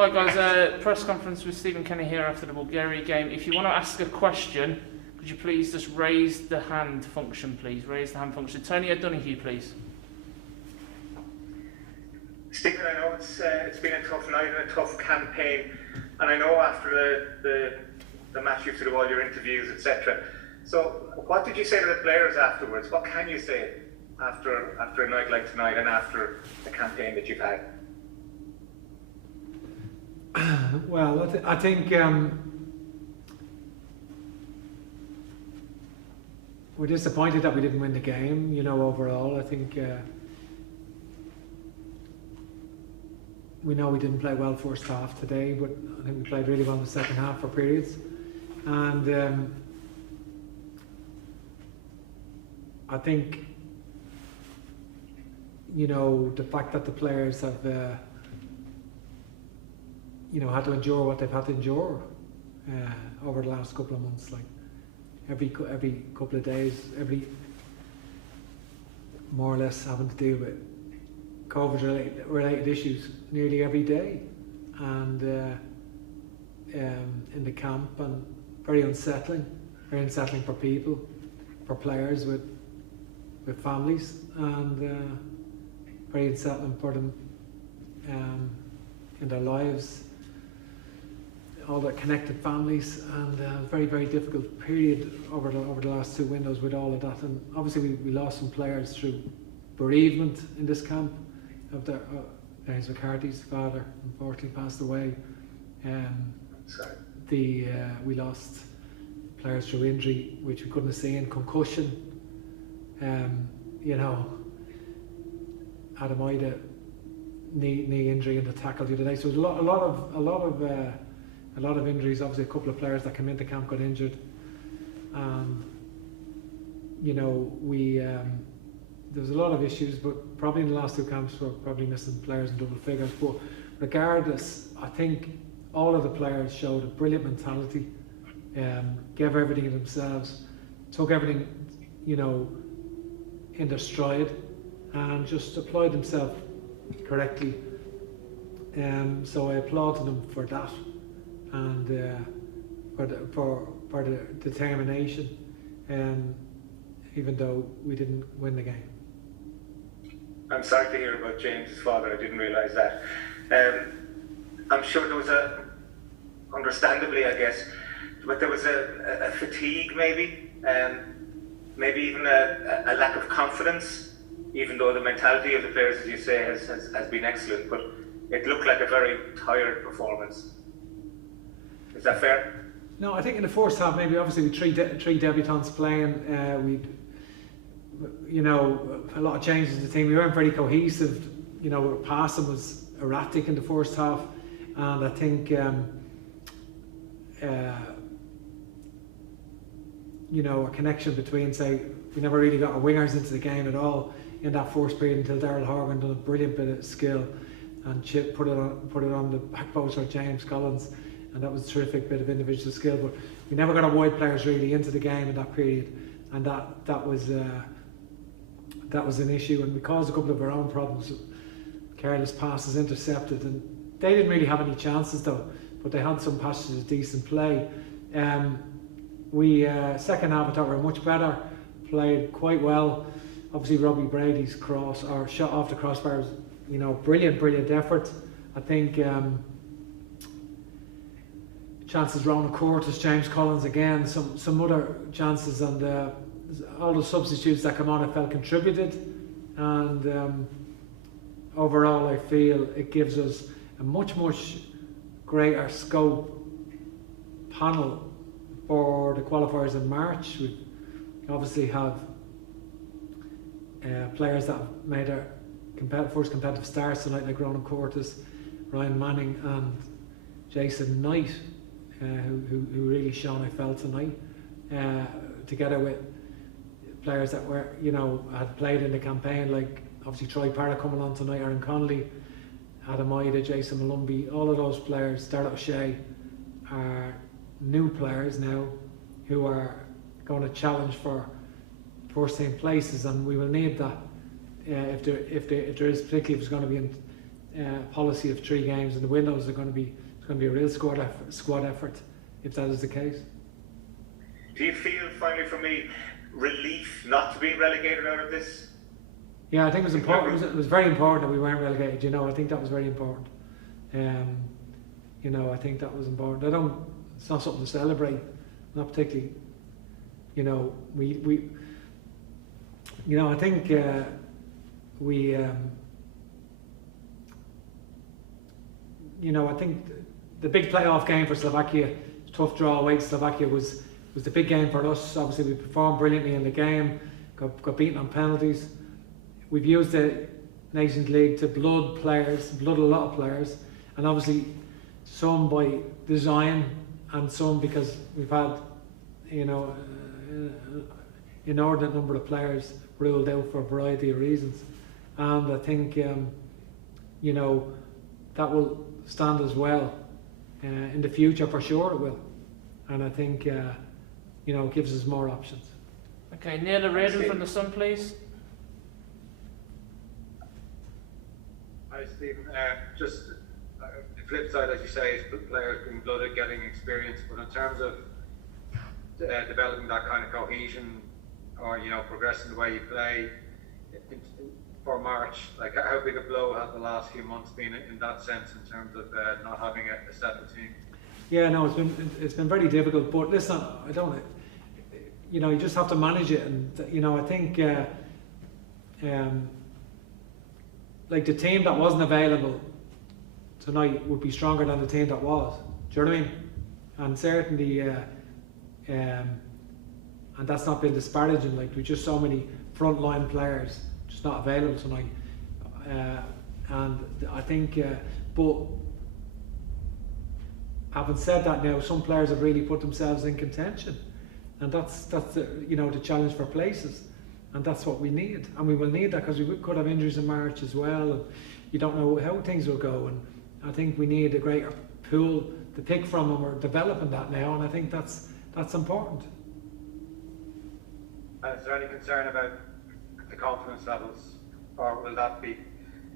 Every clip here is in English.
Hi guys, press conference with Stephen Kenny here after the Bulgaria game. If you want to ask a question, could you please just raise the hand function, please? Raise the hand function. Tony O'Donoghue, please. Stephen, I know it's been a tough night and a tough campaign, and I know after the match you have to do all your interviews, etc. So, what did you say to the players afterwards? What can you say after a night like tonight and after the campaign that you've had? Well, I think we're disappointed that we didn't win the game. You know, overall, I think we know we didn't play well first half today, but I think we played really well in the second half for periods. And I think, you know, the fact that the players have had to endure what they've had to endure over the last couple of months, like every couple of days, more or less having to deal with COVID related issues nearly every day, and in the camp, and very unsettling for people, for players with families, and very unsettling for them in their lives, all their connected families, and very, very difficult period over the last two windows with all of that. And obviously we lost some players through bereavement in this camp. Of James McCarthy's father unfortunately passed away. We lost players through injury which we couldn't have seen, concussion. Adam Ida knee injury in the tackle the other day. So there's a lot of injuries. Obviously, a couple of players that came into camp got injured. There was a lot of issues, but probably in the last two camps we're probably missing players in double figures. But regardless, I think all of the players showed a brilliant mentality, gave everything of themselves, took everything, in their stride, and just applied themselves correctly. So I applaud them for that, and for the determination, even though we didn't win the game. I'm sorry to hear about James's father. I didn't realise that. I'm sure there was understandably, I guess, but there was a fatigue, maybe even a lack of confidence. Even though the mentality of the players, as you say, has been excellent, but it looked like a very tired performance. Is that fair? No, I think in the first half, maybe obviously with three debutants playing, a lot of changes in the team. We weren't very cohesive. Passing was erratic in the first half, and I think a connection between, say, we never really got our wingers into the game at all in that first period until Daryl Horgan done a brilliant bit of skill and Chip put it on the back post for James Collins, and that was a terrific bit of individual skill. But we never got our wide players really into the game in that period, and that was an issue, and we caused a couple of our own problems. Careless passes intercepted, and they didn't really have any chances though, but they had some passages of decent play. Second half I thought we were much better, played quite well. Obviously Robbie Brady's cross or shot off the crossbar was, brilliant effort. I think chances Ronan Curtis, James Collins again, some other chances, and all the substitutes that come on I felt contributed, and overall I feel it gives us a much greater scope panel for the qualifiers in March. We obviously have players that have made their first competitive starts tonight, like Ronan Curtis, Ryan Manning and Jason Knight, who really shone, I felt, tonight, together with players that were, had played in the campaign, like obviously Troy Parra coming on tonight, Aaron Connolly, Adam Ida, Jason Malumbi. All of those players, Dermot O'Shea, are new players now who are going to challenge for first team places, and we will need that if there is, particularly if it's going to be in policy of 3 games in the windows, it's going to be a real squad effort if that is the case. Do you feel, finally for me, relief not to be relegated out of this? Yeah, I think it was important. It was very important that we weren't relegated. You know, I think that was very important. You know, I think that was important. It's not something to celebrate. Not particularly. You know, we. You know, I think we. You know, I think the big playoff game for Slovakia, tough draw away to Slovakia, was the big game for us. Obviously, we performed brilliantly in the game, got beaten on penalties. We've used the Nations League to blood a lot of players, and obviously some by design and some because we've had, you know, inordinate number of players ruled out for a variety of reasons. And I think, you know, that will stand as well in the future, for sure it will. And I think, you know, it gives us more options. Okay, Neil O'Riordan from The Sun, please. Hi, Stephen. Just the flip side, as you say, is players being blooded, getting experience. But in terms of developing that kind of cohesion, or you know, progressing the way you play for March, like how big a blow has the last few months been in that sense, in terms of not having a settled team? Yeah, no, it's been very difficult. But listen, I don't. You know, you just have to manage it, and you know, I think. Like the team that wasn't available tonight would be stronger than the team that was. Do you know what I mean? And certainly, and that's not been disparaging. Like we just so many frontline players just not available tonight, and I think. But having said that, now some players have really put themselves in contention, and that's you know, the challenge for places. And that's what we need, and we will need that because we could have injuries in March as well, and you don't know how things will go. And I think we need a greater pool to pick from, and we're developing that now, and I think that's important. Is there any concern about the confidence levels, or will that be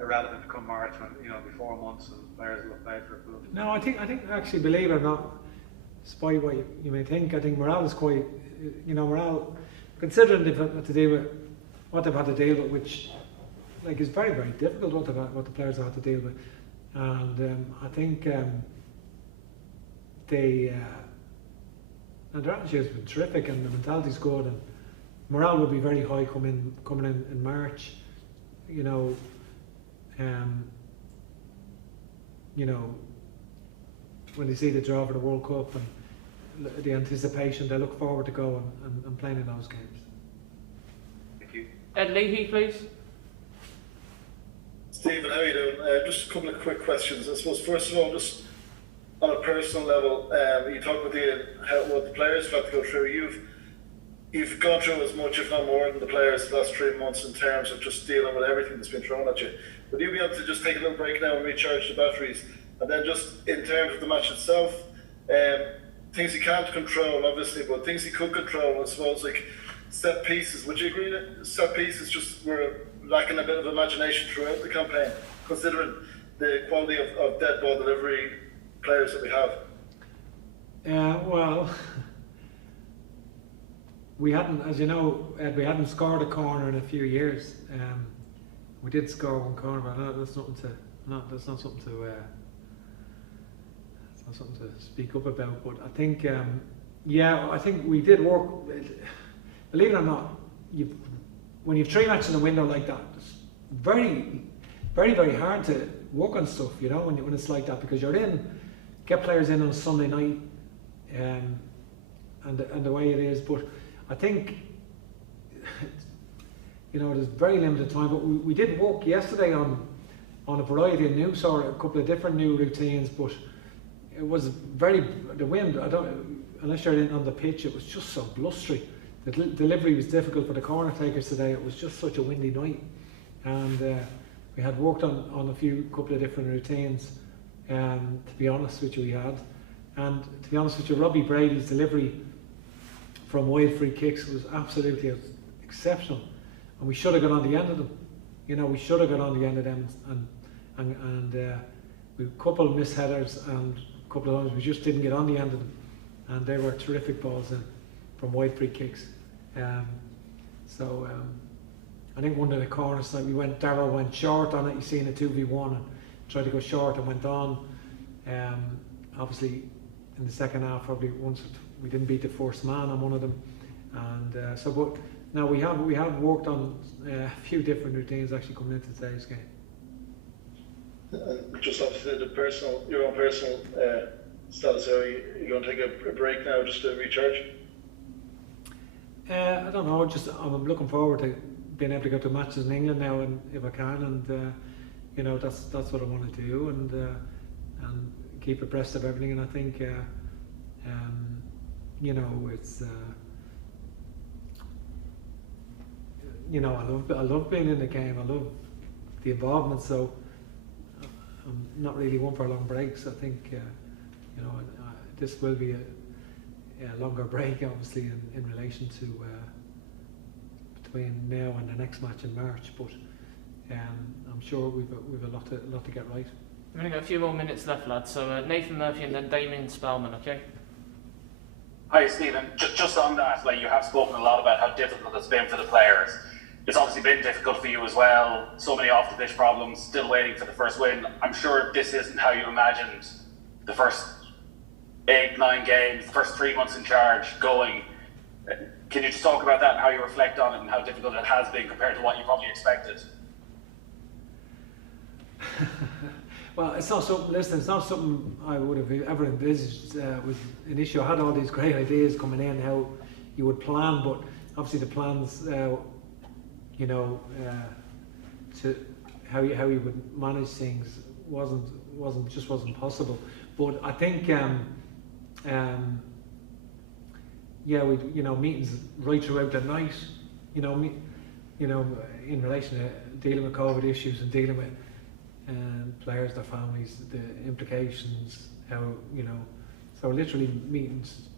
irrelevant come March, when you know, be 4 months and players will have played for a club? No, I think actually, believe it or not, despite what you may think, I think morale is quite, you know, morale. Considering they've had to deal with what they've had to deal with, which like is very, very difficult, what the players have had to deal with, and I think and their attitude has been terrific, and the mentality's good, and morale will be very high coming in March. You know, when they see the draw for the World Cup and the anticipation, they look forward to going and playing in those games. Thank you. Ed Leahy, please. Stephen, how are you doing? Just a couple of quick questions. I suppose first of all, just on a personal level, you talk about what the players have had to go through. You've gone through as much, if not more, than the players the last 3 months in terms of just dealing with everything that's been thrown at you. Would you be able to just take a little break now and recharge the batteries? And then just in terms of the match itself, things you can't control, obviously, but things you could control, I suppose, like set pieces. Would you agree that set pieces just were lacking a bit of imagination throughout the campaign, considering the quality of dead ball delivery players that we have? Well, we hadn't, as you know, Ed, we hadn't scored a corner in a few years. We did score one corner, but that's not something to speak up about. But I think, I think we did work. Believe it or not, when you've 3 matches in a window like that, it's very, very, very hard to work on stuff. You know, when it's like that, because get players in on a Sunday night, and the way it is. But I think, you know, there's very limited time. But we did work yesterday on a variety of new, a couple of different new routines, but. It was the wind, unless you're in on the pitch, it was just so blustery. The delivery was difficult for the corner takers today. It was just such a windy night. And we had worked on a couple of different routines, to be honest with you, we had. And to be honest with you, Robbie Brady's delivery from wide free kicks was absolutely exceptional. And we should have got on the end of them. You know, we should have got on the end of them and we a couple of missed headers and a couple of times we just didn't get on the end of them, and they were terrific balls in from wide free kicks. I think one of the corners, like Darryl went short on it. You see in a 2v1 and tried to go short and went on. Obviously, in the second half, probably once we didn't beat the first man on one of them, and but now we have worked on a few different routines actually coming into today's game. Just obviously your own personal status. Are you going to take a break now just to recharge? I don't know. I'm looking forward to being able to go to matches in England now, and if I can, and you know, that's what I want to do, and keep abreast of everything. And I think you know, it's you know, I love being in the game. I love the involvement. So I'm not really one for long breaks. I think you know, this will be a longer break, obviously, in relation to between now and the next match in March. But I'm sure we've a lot to get right. We've only got a few more minutes left, lads. So Nathan Murphy and then Damien Spellman, okay? Hi, Stephen. Just on that, like, you have spoken a lot about how difficult it's been for the players. It's obviously been difficult for you as well. So many off-the-pitch problems, still waiting for the first win. I'm sure this isn't how you imagined the first 8-9 games, the first 3 months in charge going. Can you just talk about that and how you reflect on it and how difficult it has been compared to what you probably expected? Well, it's not something. Listen, it's not something I would have ever envisaged was an issue. I had all these great ideas coming in, how you would plan, but obviously the plans, you know, to how you would manage things wasn't possible. But I think, yeah, we, you know, meetings right throughout the night, you know, in relation to dealing with COVID issues and dealing with players, their families, the implications, how, you know, so literally meetings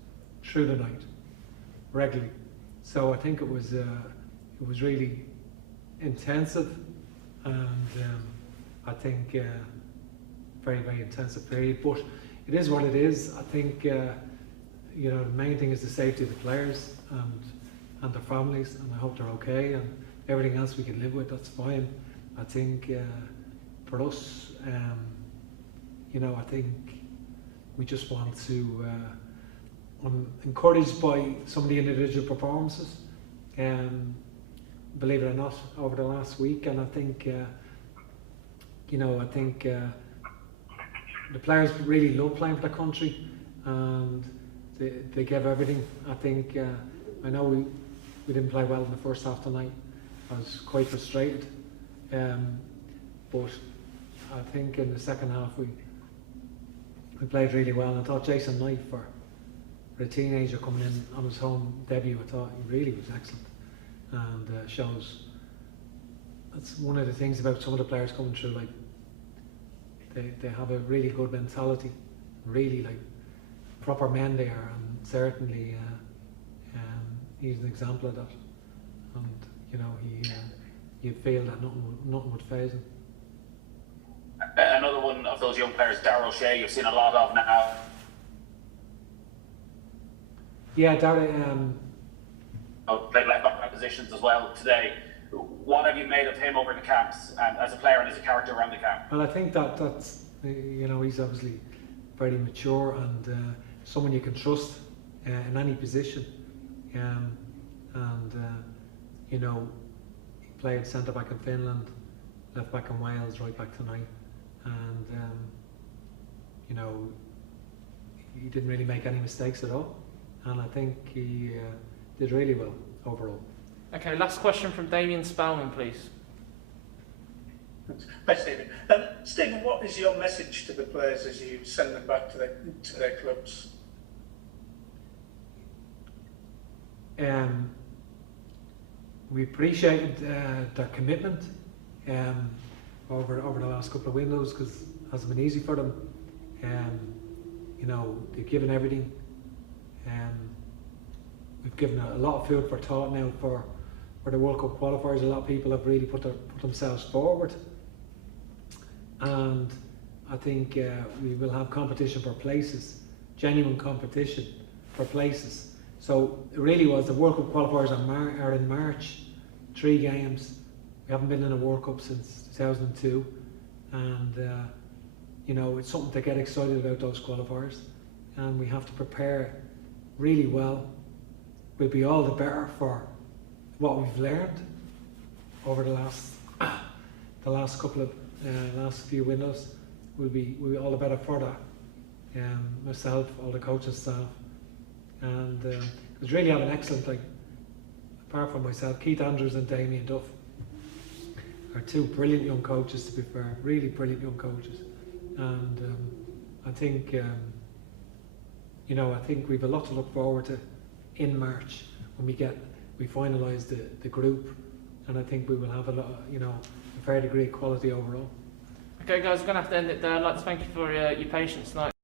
through the night, regularly. So I think it was really intensive, and I think very, very intensive period. But it is what it is. I think you know, the main thing is the safety of the players and their families, and I hope they're okay. And everything else we can live with, that's fine. I think for us, you know, I think we just want to, I'm encouraged by some of the individual performances, believe it or not, over the last week. And I think, you know, I think the players really love playing for the country, and they gave everything. I think, I know we didn't play well in the first half tonight. I was quite frustrated, but I think in the second half we played really well. And I thought Jason Knight, for a teenager coming in on his home debut, I thought he really was excellent, and shows that's one of the things about some of the players coming through. Like they have a really good mentality, really like proper men there, and certainly he's an example of that. And you know, you'd feel that nothing would faze him. Another one of those young players, Darryl Shea, you've seen a lot of now. Yeah, Darryl. Played left back positions as well today. What have you made of him over the camps, and as a player and as a character around the camp? Well, I think that's, you know, he's obviously very mature and someone you can trust in any position. You know, he played centre back in Finland, left back in Wales, right back tonight, and you know, he didn't really make any mistakes at all, and I think he did really well overall. Okay, last question from Damien Spellman, please. Hi, Stephen. Stephen, what is your message to the players as you send them back to their clubs? We appreciated their commitment over the last couple of windows, because it hasn't been easy for them. You know, they've given everything. We've given a lot of food for thought now for the World Cup qualifiers. A lot of people have really put themselves forward, and I think we will have competition for places, genuine competition for places. So it really was, the World Cup qualifiers are in March, 3 games. We haven't been in a World Cup since 2002, and you know, it's something to get excited about, those qualifiers, and we have to prepare really well. We'll be all the better for what we've learned over the last couple of last few windows. We'll be all the better for that. Myself, all the coaching staff, and it's really had an excellent, like, apart from myself, Keith Andrews and Damien Duff are 2 brilliant young coaches, to be fair, really brilliant young coaches, and I think you know, I think we've a lot to look forward to in March when we finalise the group, and I think we will have a lot, you know, a fair degree of quality overall. Okay guys, we're going to have to end it there. I'd like to thank you for your patience tonight.